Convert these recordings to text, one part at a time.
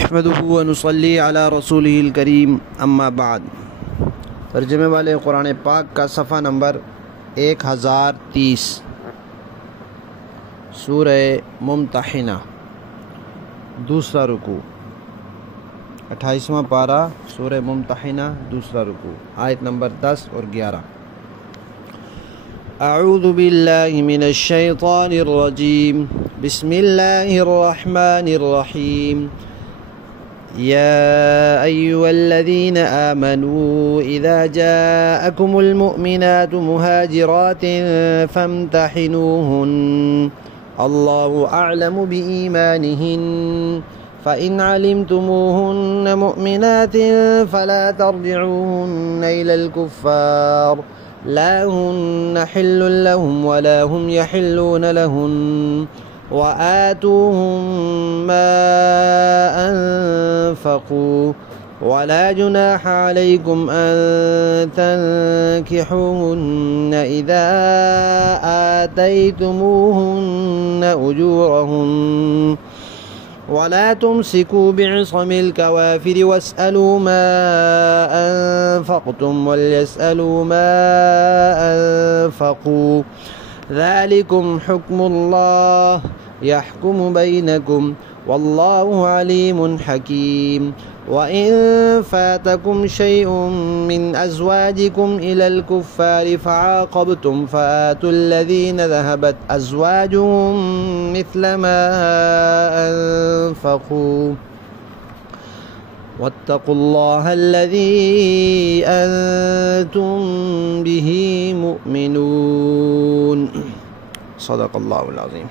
نحمده ونصلي على رسوله الكريم اما بعد۔ ترجمے والے قرآن پاک کا صفحہ نمبر 1030، سورہ ممتحنہ، دوسرا رکوع، 28واں پارہ سورہ ممتحنہ، دوسرا رکوع، آیت نمبر 10 اور 11۔ اعوذ باللہ من الشیطان الرجیم، بسم اللہ الرحمن الرحیم۔ يا أيها الذين آمنوا إذا جاءكم المؤمنات مهاجرات فامتحنوهن الله أعلم بإيمانهن فإن علمتموهن مؤمنات فلا ترجعوهن إلى الكفار لا هن حل لهم ولا هم يحلون لهن وآتوهم ما أنفقوا ولا جناح عليكم أن تنكحوهن إذا آتيتموهن أجورهن ولا تمسكوا بعصم الكوافر واسألوا ما أنفقتم وليسألوا ما أنفقوا ذلكم حكم الله يحكم بينكم والله عليم حكيم۔ وإن فاتكم شيء من أزواجكم إلى الكفار فعاقبتم فآتوا الذين ذهبت أزواجهم مثل ما أنفقوا واتقوا الله الذي أنتم به مؤمنون۔ صدق اللہ العظیم۔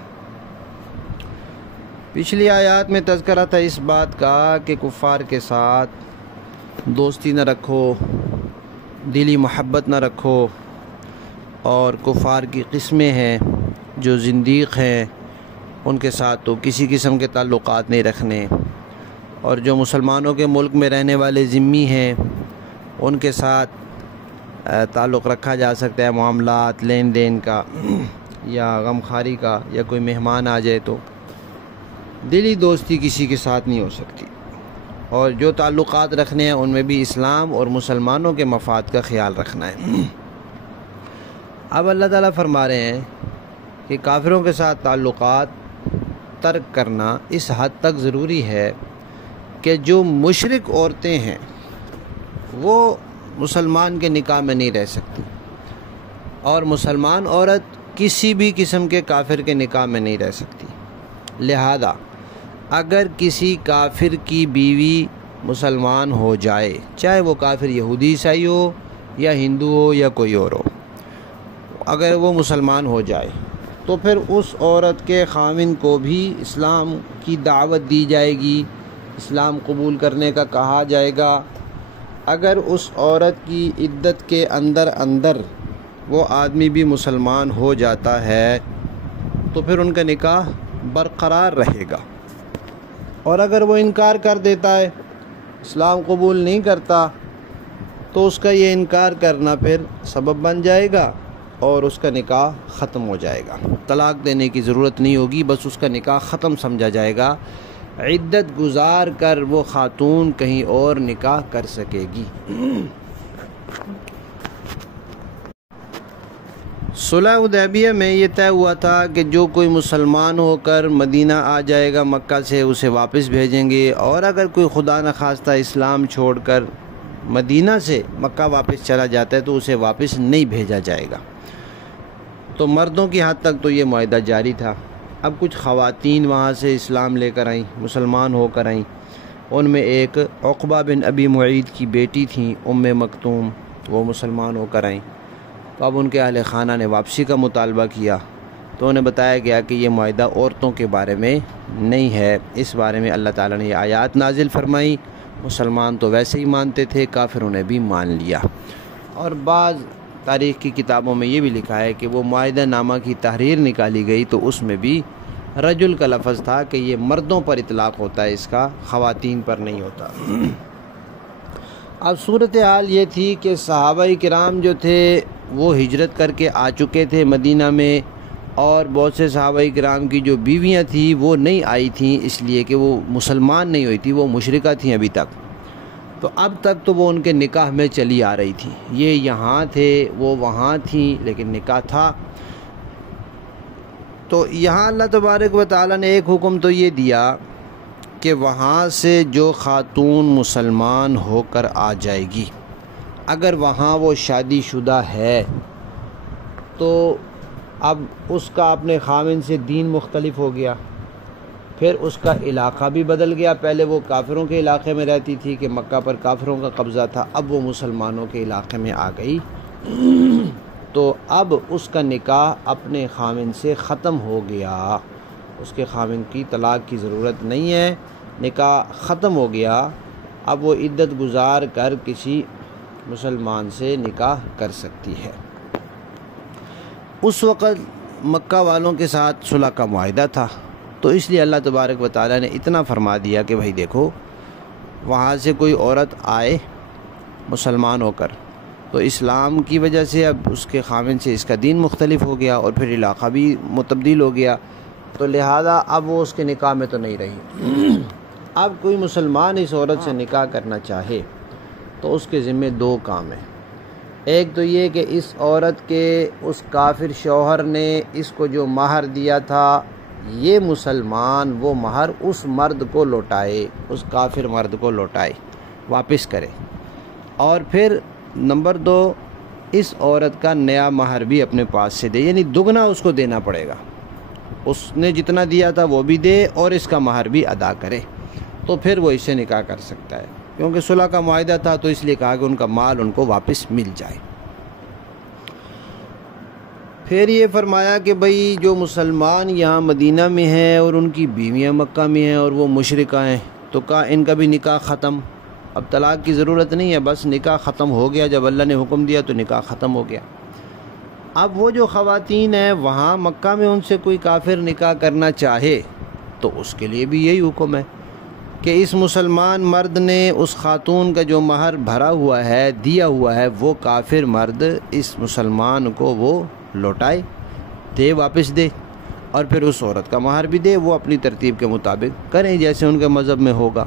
پچھلی آیات میں تذکرہ تھا اس بات کا کہ کفار کے ساتھ دوستی نہ رکھو، دلی محبت نہ رکھو، اور کفار کی قسمیں ہیں جو زندیق ہیں ان کے ساتھ تو کسی قسم کے تعلقات نہیں رکھنے، اور جو مسلمانوں کے ملک میں رہنے والے ذمی ہیں ان کے ساتھ تعلق رکھا جا سکتا ہے، معاملات لین دین کا یا غمخواری کا، یا کوئی مہمان آ جائے تو دلی دوستی کسی کے ساتھ نہیں ہو سکتی، اور جو تعلقات رکھنے ہیں ان میں بھی اسلام اور مسلمانوں کے مفاد کا خیال رکھنا ہے۔ اب اللہ تعالیٰ فرما رہے ہیں کہ کافروں کے ساتھ تعلقات ترک کرنا اس حد تک ضروری ہے کہ جو مشرک عورتیں ہیں وہ مسلمان کے نکاح میں نہیں رہ سکتی، اور مسلمان عورت کسی بھی قسم کے کافر کے نکاح میں نہیں رہ سکتی۔ لہذا اگر کسی کافر کی بیوی مسلمان ہو جائے، چاہے وہ کافر یہودی عیسائی ہو یا ہندو ہو یا کوئی اور ہو، اگر وہ مسلمان ہو جائے تو پھر اس عورت کے خاوند کو بھی اسلام کی دعوت دی جائے گی، اسلام قبول کرنے کا کہا جائے گا۔ اگر اس عورت کی عدت کے اندر وہ آدمی بھی مسلمان ہو جاتا ہے تو پھر ان کا نکاح برقرار رہے گا، اور اگر وہ انکار کر دیتا ہے، اسلام قبول نہیں کرتا، تو اس کا یہ انکار کرنا پھر سبب بن جائے گا اور اس کا نکاح ختم ہو جائے گا۔ طلاق دینے کی ضرورت نہیں ہوگی، بس اس کا نکاح ختم سمجھا جائے گا، عدت گزار کر وہ خاتون کہیں اور نکاح کر سکے گی۔ صلح حدیبیہ میں یہ طے ہوا تھا کہ جو کوئی مسلمان ہو کر مدینہ آ جائے گا مکہ سے، اسے واپس بھیجیں گے، اور اگر کوئی خدا نخواستہ اسلام چھوڑ کر مدینہ سے مکہ واپس چلا جاتا ہے تو اسے واپس نہیں بھیجا جائے گا۔ تو مردوں کی حد تک تو یہ معاہدہ جاری تھا۔ اب کچھ خواتین وہاں سے اسلام لے کر آئیں، مسلمان ہو کر آئیں۔ ان میں ایک عقبہ بن ابی معیط کی بیٹی تھیں ام مکتوم، وہ مسلمان ہو کر آئیں۔ تو اب ان کے اہل خانہ نے واپسی کا مطالبہ کیا، تو انہیں بتایا گیا کہ یہ معاہدہ عورتوں کے بارے میں نہیں ہے۔ اس بارے میں اللہ تعالیٰ نے یہ آیات نازل فرمائی۔ مسلمان تو ویسے ہی مانتے تھے، کافروں نے بھی مان لیا۔ اور بعض تاریخ کی کتابوں میں یہ بھی لکھا ہے کہ وہ معاہدہ نامہ کی تحریر نکالی گئی تو اس میں بھی رجل کا لفظ تھا کہ یہ مردوں پر اطلاق ہوتا ہے، اس کا خواتین پر نہیں ہوتا۔ اب صورتحال یہ تھی کہ صحابہ کرام جو تھے وہ ہجرت کر کے آ چکے تھے مدینہ میں، اور بہت سے صحابہ کرام کی جو بیویاں تھیں وہ نہیں آئی تھیں، اس لیے کہ وہ مسلمان نہیں ہوئی تھی، وہ مشرکہ تھیں ابھی تک۔ تو اب تک تو وہ ان کے نکاح میں چلی آ رہی تھی، یہ یہاں تھے وہ وہاں تھیں لیکن نکاح تھا۔ تو یہاں اللہ تبارک و تعالیٰ نے ایک حکم تو یہ دیا کہ وہاں سے جو خاتون مسلمان ہو کر آ جائے گی، اگر وہاں وہ شادی شدہ ہے تو اب اس کا اپنے خاوند سے دین مختلف ہو گیا، پھر اس کا علاقہ بھی بدل گیا۔ پہلے وہ کافروں کے علاقے میں رہتی تھی کہ مکہ پر کافروں کا قبضہ تھا، اب وہ مسلمانوں کے علاقے میں آ گئی، تو اب اس کا نکاح اپنے خاوند سے ختم ہو گیا، اس کے خاوند کی طلاق کی ضرورت نہیں ہے، نکاح ختم ہو گیا۔ اب وہ عدت گزار کر کسی مسلمان سے نکاح کر سکتی ہے۔ اس وقت مکہ والوں کے ساتھ صلح کا معاہدہ تھا، تو اس لیے اللہ تبارک و تعالیٰ نے اتنا فرما دیا کہ بھائی دیکھو، وہاں سے کوئی عورت آئے مسلمان ہو کر تو اسلام کی وجہ سے اب اس کے خاوند سے اس کا دین مختلف ہو گیا اور پھر علاقہ بھی متبدل ہو گیا، تو لہذا اب وہ اس کے نکاح میں تو نہیں رہی۔ اب کوئی مسلمان اس عورت سے نکاح کرنا چاہے تو اس کے ذمہ دو کام ہیں۔ ایک تو یہ کہ اس عورت کے اس کافر شوہر نے اس کو جو مہر دیا تھا، یہ مسلمان وہ مہر اس مرد کو لوٹائے، اس کافر مرد کو لوٹائے، واپس کرے۔ اور پھر نمبر دو، اس عورت کا نیا مہر بھی اپنے پاس سے دے، یعنی دگنا اس کو دینا پڑے گا، اس نے جتنا دیا تھا وہ بھی دے اور اس کا مہر بھی ادا کرے، تو پھر وہ اس سے نکاح کر سکتا ہے، کیونکہ صلح کا معاہدہ تھا تو اس لیے کہا کہ ان کا مال ان کو واپس مل جائے۔ پھر یہ فرمایا کہ بھئی جو مسلمان یہاں مدینہ میں ہیں اور ان کی بیویاں مکہ میں ہیں اور وہ مشرکہ ہیں، تو کہا ان کا بھی نکاح ختم، اب طلاق کی ضرورت نہیں ہے، بس نکاح ختم ہو گیا، جب اللہ نے حکم دیا تو نکاح ختم ہو گیا۔ اب وہ جو خواتین ہیں وہاں مکہ میں ان سے کوئی کافر نکاح کرنا چاہے تو اس کے لیے بھی یہی حکم ہے کہ اس مسلمان مرد نے اس خاتون کا جو مہر بھرا ہوا ہے، دیا ہوا ہے، وہ کافر مرد اس مسلمان کو وہ لوٹائے، دے، واپس دے، اور پھر اس عورت کا مہر بھی دے، وہ اپنی ترتیب کے مطابق کریں جیسے ان کے مذہب میں ہوگا۔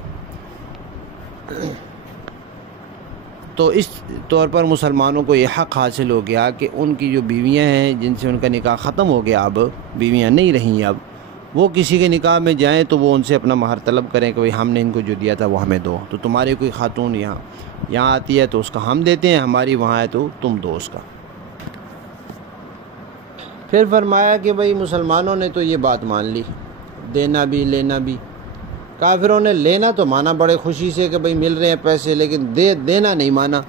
تو اس طور پر مسلمانوں کو یہ حق حاصل ہو گیا کہ ان کی جو بیویاں ہیں جن سے ان کا نکاح ختم ہو گیا، اب بیویاں نہیں رہیں، اب وہ کسی کے نکاح میں جائیں تو وہ ان سے اپنا مہر طلب کریں کہ بھئی ہم نے ان کو جو دیا تھا وہ ہمیں دو، تو تمہاری کوئی خاتون یہاں آتی ہے تو اس کا ہم دیتے ہیں، ہماری وہاں ہے تو تم دو اس کا۔ پھر فرمایا کہ بھئی مسلمانوں نے تو یہ بات مان لی، دینا بھی لینا بھی، کافروں نے لینا تو مانا بڑے خوشی سے کہ بھئی مل رہے ہیں پیسے، لیکن دینا نہیں مانا۔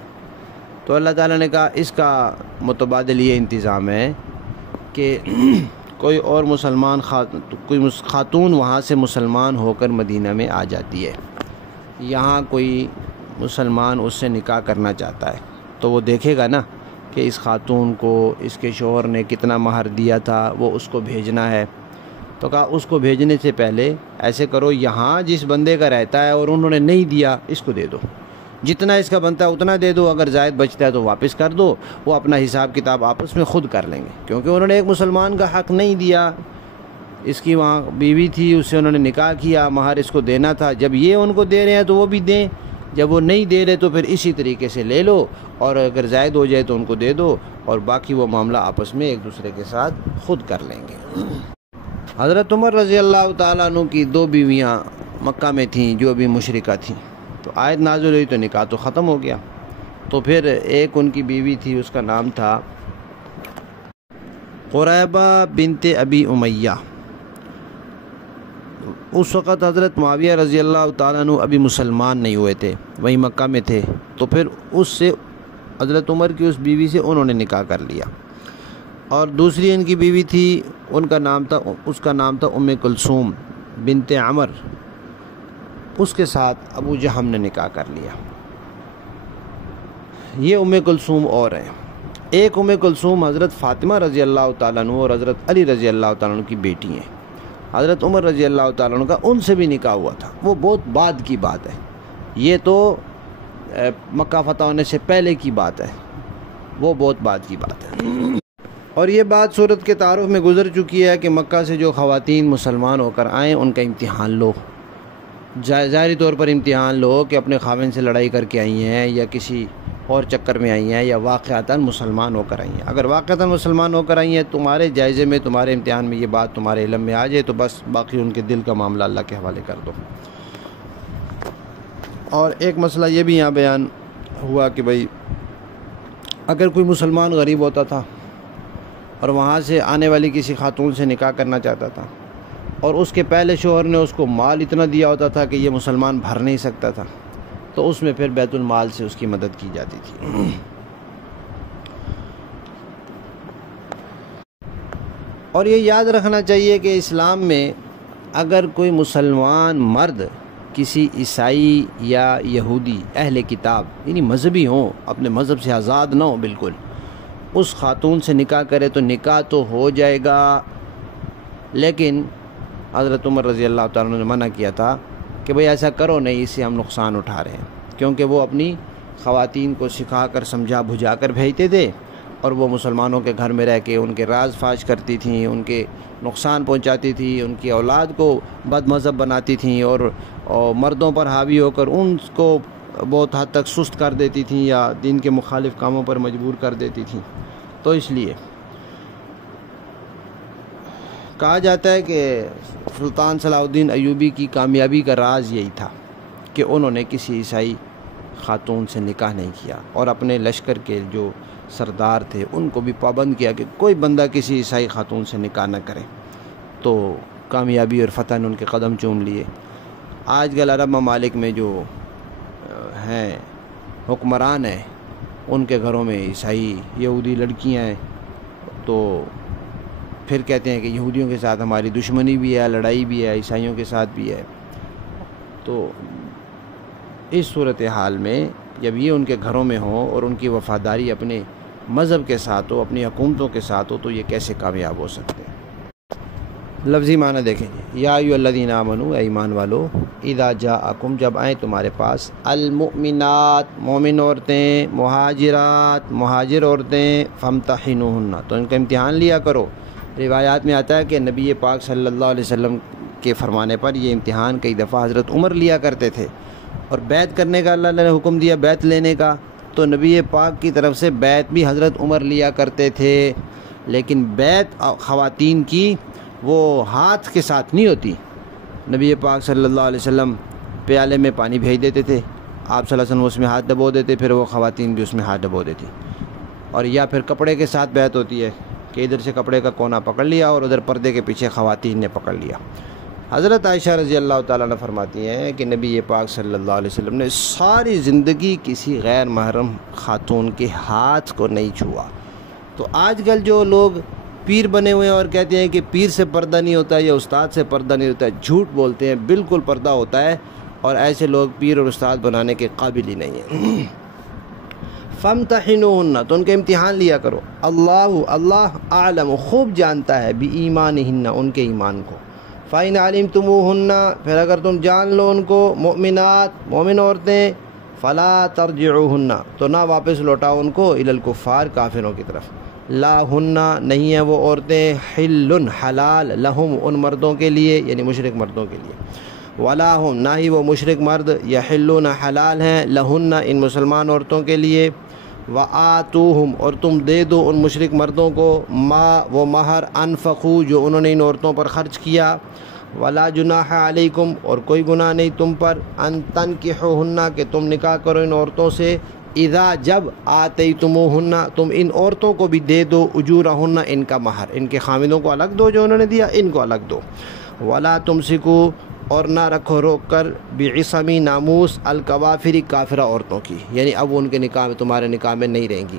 تو اللہ تعالیٰ نے کہا اس کا متبادل یہ انتظام ہے کہ کوئی اور کوئی خاتون وہاں سے مسلمان ہو کر مدینہ میں آ جاتی ہے، یہاں کوئی مسلمان اس سے نکاح کرنا چاہتا ہے تو وہ دیکھے گا نا کہ اس خاتون کو اس کے شوہر نے کتنا مہر دیا تھا، وہ اس کو بھیجنا ہے، تو کہا اس کو بھیجنے سے پہلے ایسے کرو، یہاں جس بندے کا رہتا ہے اور انہوں نے نہیں دیا اس کو دے دو، جتنا اس کا بنتا ہے اتنا دے دو، اگر زائد بچتا ہے تو واپس کر دو، وہ اپنا حساب کتاب آپس میں خود کر لیں گے، کیونکہ انہوں نے ایک مسلمان کا حق نہیں دیا، اس کی وہاں بیوی تھی، اس سے انہوں نے نکاح کیا، مہر اس کو دینا تھا، جب یہ ان کو دے رہے ہیں تو وہ بھی دیں، جب وہ نہیں دے رہے تو پھر اسی طریقے سے لے لو، اور اگر زائد ہو جائے تو ان کو دے دو، اور باقی وہ معاملہ آپس میں ایک دوسرے کے ساتھ خود کر لیں گے۔ حضرت عمر رضی اللہ تعالیٰ عنہ کی دو بیویاں مکہ میں تھیں جو ابھی مشرکہ تھیں، تو آیت نازل ہوئی تو نکاح تو ختم ہو گیا، تو پھر ایک ان کی بیوی تھی، اس کا نام تھا قریبہ بنت ابی امیہ۔ اس وقت حضرت معاویہ رضی اللہ تعالیٰ عنہ ابھی مسلمان نہیں ہوئے تھے، وہیں مکہ میں تھے، تو پھر اس سے حضرت عمر کی اس بیوی سے انہوں نے نکاح کر لیا، اور دوسری ان کی بیوی تھی، اس کا نام تھا ام کلثوم بنت عمر، اس کے ساتھ ابو جہم نے نکاح کر لیا۔ یہ ام کلثوم اور ہیں، ایک ام کلثوم حضرت فاطمہ رضی اللہ تعالیٰ عنہ اور حضرت علی رضی اللہ تعالیٰ عنہ کی بیٹی ہیں۔ حضرت عمر رضی اللہ تعالیٰ عنہ کا ان سے بھی نکاح ہوا تھا، وہ بہت بعد کی بات ہے، یہ تو مکہ فتح ہونے سے پہلے کی بات ہے، وہ بہت بعد کی بات ہے۔ اور یہ بات صورت کے تعارف میں گزر چکی ہے کہ مکہ سے جو خواتین مسلمان ہو کر آئیں ان کا امتحان لو، ظاہری طور پر امتحان لو کہ اپنے خاوند سے لڑائی کر کے آئی ہیں یا کسی اور چکر میں آئی ہیں یا واقعتاً مسلمان ہو کر آئی ہیں۔ اگر واقعتاً مسلمان ہو کر آئی ہیں، تمہارے جائزے میں، تمہارے امتحان میں یہ بات تمہارے علم میں آ جائے تو بس باقی ان کے دل کا معاملہ اللہ کے حوالے کر دو۔ اور ایک مسئلہ یہ بھی یہاں بیان ہوا کہ بھئی اگر کوئی مسلمان غریب ہوتا تھا اور وہاں سے آنے والی کسی خاتون سے نکاح کرنا چاہتا تھا اور اس کے پہلے شوہر نے اس کو مال اتنا دیا ہوتا تھا کہ یہ مسلمان بھر نہیں سکتا تھا، تو اس میں پھر بیت المال سے اس کی مدد کی جاتی تھی۔ اور یہ یاد رکھنا چاہیے کہ اسلام میں اگر کوئی مسلمان مرد کسی عیسائی یا یہودی اہل کتاب یعنی مذہبی ہوں، اپنے مذہب سے آزاد نہ ہو بالکل، اس خاتون سے نکاح کرے تو نکاح تو ہو جائے گا، لیکن حضرت عمر رضی اللہ تعالیٰ عنہ نے منع کیا تھا کہ بھئی ایسا کرو نہیں، اس سے ہم نقصان اٹھا رہے ہیں، کیونکہ وہ اپنی خواتین کو سکھا کر سمجھا بجھا کر بھیجتے تھے اور وہ مسلمانوں کے گھر میں رہ کے ان کے راز فاش کرتی تھیں، ان کے نقصان پہنچاتی تھیں، ان کی اولاد کو بد مذہب بناتی تھیں اور مردوں پر حاوی ہو کر ان کو بہت حد تک سست کر دیتی تھیں یا دین کے مخالف کاموں پر مجبور کر دیتی تھیں۔ تو اس لیے کہا جاتا ہے کہ سلطان صلاح الدین ایوبی کی کامیابی کا راز یہی تھا کہ انہوں نے کسی عیسائی خاتون سے نکاح نہیں کیا اور اپنے لشکر کے جو سردار تھے ان کو بھی پابند کیا کہ کوئی بندہ کسی عیسائی خاتون سے نکاح نہ کرے، تو کامیابی اور فتح نے ان کے قدم چوم لیے۔ آج کل عرب ممالک میں جو ہیں حکمران ہیں ان کے گھروں میں عیسائی یہودی لڑکیاں ہیں، تو پھر کہتے ہیں کہ یہودیوں کے ساتھ ہماری دشمنی بھی ہے، لڑائی بھی ہے، عیسائیوں کے ساتھ بھی ہے۔ تو اس صورتحال میں جب یہ ان کے گھروں میں ہوں اور ان کی وفاداری اپنے مذہب کے ساتھ ہو، اپنی حکومتوں کے ساتھ ہو، تو یہ کیسے کامیاب ہو سکتے ہیں؟ لفظی معنی دیکھیں جی، یا ایھا الذین آمنوا، ایمان والو، اذا جاءکم، جب آئیں تمہارے پاس، المؤمنات، مومن عورتیں، مہاجرات، مہاجر عورتیں، فامتحنوہن، تو ان کا امتحان لیا کرو۔ روایات میں آتا ہے کہ نبی پاک صلی اللہ علیہ وسلم کے فرمانے پر یہ امتحان کئی دفعہ حضرت عمر لیا کرتے تھے، اور بیعت کرنے کا اللہ نے حکم دیا، بیعت لینے کا، تو نبی پاک کی طرف سے بیعت بھی حضرت عمر لیا کرتے تھے، لیکن بیعت خواتین کی وہ ہاتھ کے ساتھ نہیں ہوتی۔ نبی پاک صلی اللہ علیہ وسلم پیالے میں پانی بھیج دیتے تھے، آپ صلی اللہ علیہ وسلم اس میں ہاتھ ڈبو دیتے، پھر وہ خواتین بھی اس میں ہاتھ ڈبو دیتی، اور یا پھر کپڑے کے ساتھ بیعت ہوتی ہے کہ ادھر سے کپڑے کا کونا پکڑ لیا اور ادھر پردے کے پیچھے خواتین نے پکڑ لیا۔ حضرت عائشہ رضی اللہ تعالیٰ عنہ فرماتی ہیں کہ نبی پاک صلی اللہ علیہ وسلم نے ساری زندگی کسی غیر محرم خاتون کے ہاتھ کو نہیں چھوا۔ تو آج کل جو لوگ پیر بنے ہوئے ہیں اور کہتے ہیں کہ پیر سے پردہ نہیں ہوتا یا استاد سے پردہ نہیں ہوتا، جھوٹ بولتے ہیں، بالکل پردہ ہوتا ہے، اور ایسے لوگ پیر اور استاد بنانے کے قابل ہی نہیں ہیں۔ فامتحنوہن، تو ان کے امتحان لیا کرو۔ اللہ اعلم، خوب جانتا ہے، بایمانہن، ان کے ایمان کو۔ فَإِنْ عَلِمْتُمُوهُنَّ، پھر اگر تم جان لو ان کو، مؤمنات، مومن عورتیں، فَلَا تَرْجِعُوهُنَّ، تو نہ واپس لوٹاؤ ان کو، إِلَى الْكُفَّارِ، کافروں کی طرف۔ لا ہن، نہیں ہیں وہ عورتیں، حل، حلال، لہم، ان مردوں کے لیے، یعنی مشرک مردوں کے لیے، ولا ہم، نہ ہی وہ مشرک مرد، یحلون، حلال ہیں، لہن، ان مسلمان عورتوں کے لیے، وآتوہم، اور تم دے دو ان مشرک مردوں کو، ما، وہ مہر، انفقوا، جو انہوں نے ان عورتوں پر خرچ کیا، ولا جناح علیکم، اور کوئی گناہ نہیں تم پر، ان تنکحوہن، کہ تم نکاح کرو ان عورتوں سے، اذا، جب، آتیتموہن، تم ان عورتوں کو بھی دے دو، اجورہن، ان کا مہر، ان کے خامدوں کو الگ دو، جو انہوں نے دیا ان کو الگ دو، ولا تمسکو، اور نہ رکھو روک کر، بعصمی، ناموس، الکوافری، کافرہ عورتوں کی، یعنی اب ان کے نکاح میں، تمہارے نکاح میں نہیں رہیں گی،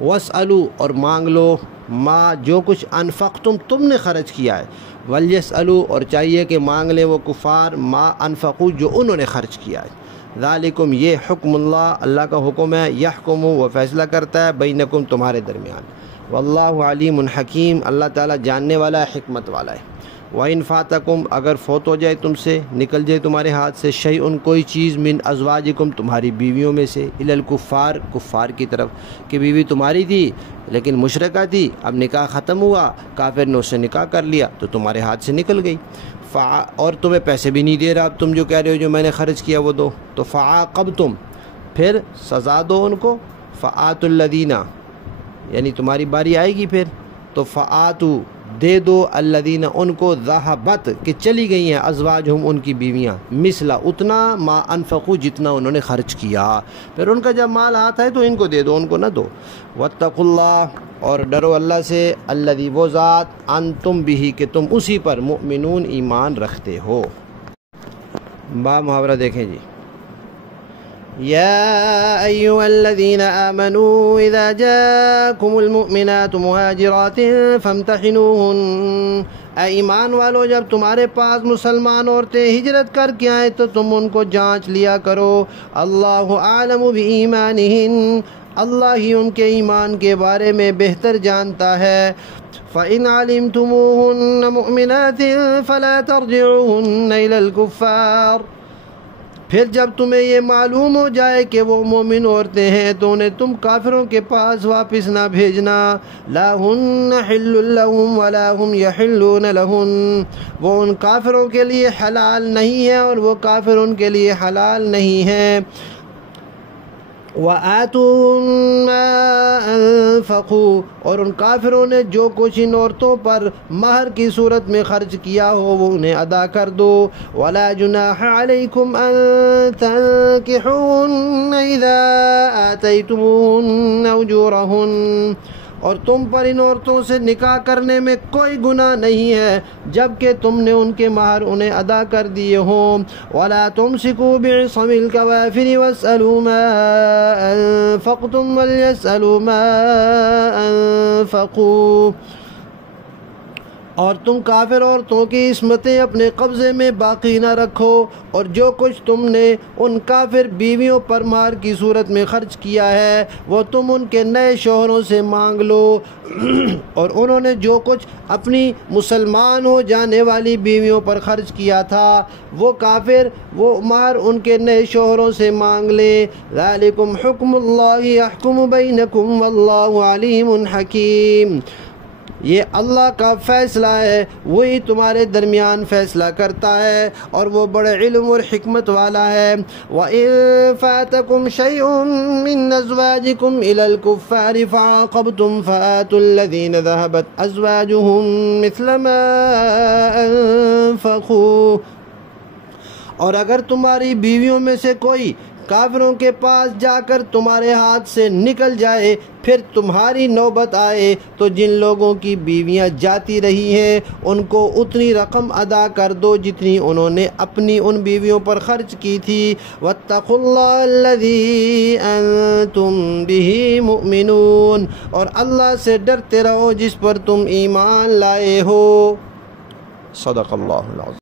واسألو، اور مانگ لو، ما، جو کچھ انفقتم، تم نے خرچ کیا ہے، ولیسألو، اور چاہیے کہ مانگ لیں وہ کفار، ما انفقو، جو انہوں نے خرچ کیا ہے، ذالکم، یہ حکم اللہ، اللہ کا حکم ہے، یحکم، وہ فیصلہ کرتا ہے، بینکم، تمہارے درمیان، واللہ علیم حکیم، اللہ تعالیٰ جاننے والا ہے، حکمت والا ہے۔ وَإِنْ فَاتَكُمْ اگر فوت ہو جائے تم سے، نکل جائے تمہارے ہاتھ سے، شیئن کوئی چیز، من ازواجکم تمہاری بیویوں میں سے، الی الکفار کفار کی طرف، کہ بیوی تمہاری تھی لیکن مشرکہ تھی، اب نکاح ختم ہوا، کافر نے اس سے نکاح کر لیا تو تمہارے ہاتھ سے نکل گئی، اور تمہیں پیسے بھی نہیں دے رہا، اب تم جو کہہ رہے ہو جو میں نے خرچ کیا وہ دو، تو فعاقبتم پھر سزا دو ان کو، فآتوا الذین یعنی تمہاری باری آئے گی پھر، تو فآتوا دے دو الذین ان کو، ذہبت کہ چلی گئی ہیں، ازواجہم ان کی بیویاں، مثلا اتنا، ما انفقوا جتنا انہوں نے خرچ کیا، پھر ان کا جب مال ہاتھ آئے تو ان کو دے دو، ان کو نہ دو، واتقوا اللہ اور ڈرو اللہ سے، الذی وہ ذات، انتم بھی کہ تم اسی پر، مؤمنون ایمان رکھتے ہو۔ با محاورہ دیکھیں جی، يا أيها الذين آمنوا إذا جاءكم المؤمنات مهاجرات فامتحنوهن، اے ایمان والو جب تمہارے پاس مسلمان عورتیں ہجرت کر کے آئیں تو تم ان کو جانچ لیا کرو، اللہ اعلم بإیمانہن، اللہ ہی ان کے ایمان کے بارے میں بہتر جانتا ہے، فَإِنْ عَلِمْتُمُوهُنَّ مُؤْمِنَاتٍ فَلَا تَرْجِعُوهُنَّ إِلَى الْكُفَّارِ، پھر جب تمہیں یہ معلوم ہو جائے کہ وہ مومن عورتیں ہیں تو انہیں تم کافروں کے پاس واپس نہ بھیجنا، لا ہن حل لہم ولا ہم یحلون لہن، وہ ان کافروں کے لیے حلال نہیں ہے اور وہ کافر ان کے لیے حلال نہیں ہیں، وَآتُوهُم مَّا أَنفَقُوا اور ان کافروں نے جو کچھ ان عورتوں پر مہر کی صورت میں خرچ کیا ہو وہ انہیں ادا کر دو، وَلَا جُنَاحَ عَلَيْكُمْ أَن تَنكِحُوهُنَّ إِذَا آتَيْتُمُوهُنَّ أُجُورَهُنَّ اور تم پر ان عورتوں سے نکاح کرنے میں کوئی گناہ نہیں ہے جبکہ تم نے ان کے مہر انہیں ادا کر دیے ہوں، وَلَا تُمْسِكُوا بِعِصَمِ الْكَوَافِرِ وَاسْأَلُوا مَا أَنفَقْتُمْ وَلْيَسْأَلُوا مَا أَنفَقُوا، اور تم کافر عورتوں کی عصمتیں اپنے قبضے میں باقی نہ رکھو، اور جو کچھ تم نے ان کافر بیویوں پر مہر کی صورت میں خرچ کیا ہے وہ تم ان کے نئے شوہروں سے مانگ لو، اور انہوں نے جو کچھ اپنی مسلمان ہو جانے والی بیویوں پر خرچ کیا تھا وہ کافر وہ مہر ان کے نئے شوہروں سے مانگ لے، ذالکم حکم اللہ یحکم بینکم واللہ علیم حکیم، یہ اللہ کا فیصلہ ہے، وہی تمہارے درمیان فیصلہ کرتا ہے اور وہ بڑے علم اور حکمت والا ہے، وَإِن فَاتَكُمْ شَيْءٌ مِّنْ أَزْوَاجِكُمْ إِلَى الْكُفَّارِ فَعَاقَبْتُمْ فَآتُوا الَّذِينَ ذَهَبَتْ أَزْوَاجُهُمْ مِثْلَ مَا أَنفَقُوا، اور اگر تمہاری بیویوں میں سے کوئی کافروں کے پاس جا کر تمہارے ہاتھ سے نکل جائے پھر تمہاری نوبت آئے تو جن لوگوں کی بیویاں جاتی رہی ہیں ان کو اتنی رقم ادا کر دو جتنی انہوں نے اپنی ان بیویوں پر خرچ کی تھی، واتقوا اللہ الذی انتم بہ مؤمنون اور اللہ سے ڈرتے رہو جس پر تم ایمان لائے ہو، صدق اللہ العظیم۔